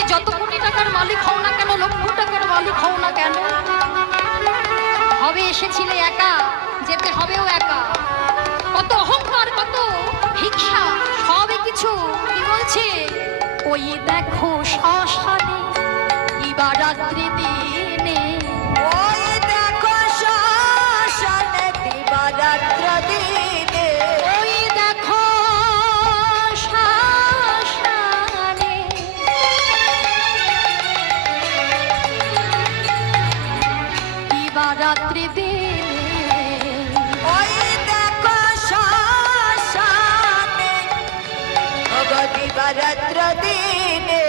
সে যত কোটি টাকার মালিক হও না কেন, লক্ষ টাকার মালিক হও না কেন, হবে এসেছিলে একা, যেতে হবেও একা। কত অহংকার, কত হিংসা, সবই কিছু কি বলছে, ওই দেখো শ্মশানে দিবারাত্রি দিনে, ওই দেখো শ্মশানে দিবারাত্র দিনে, ওই দেখো শ্মশানে দিবারাত্রি দিনে, ওই দেখো শ্মশানে ওগো দিবারাত্র দিনে।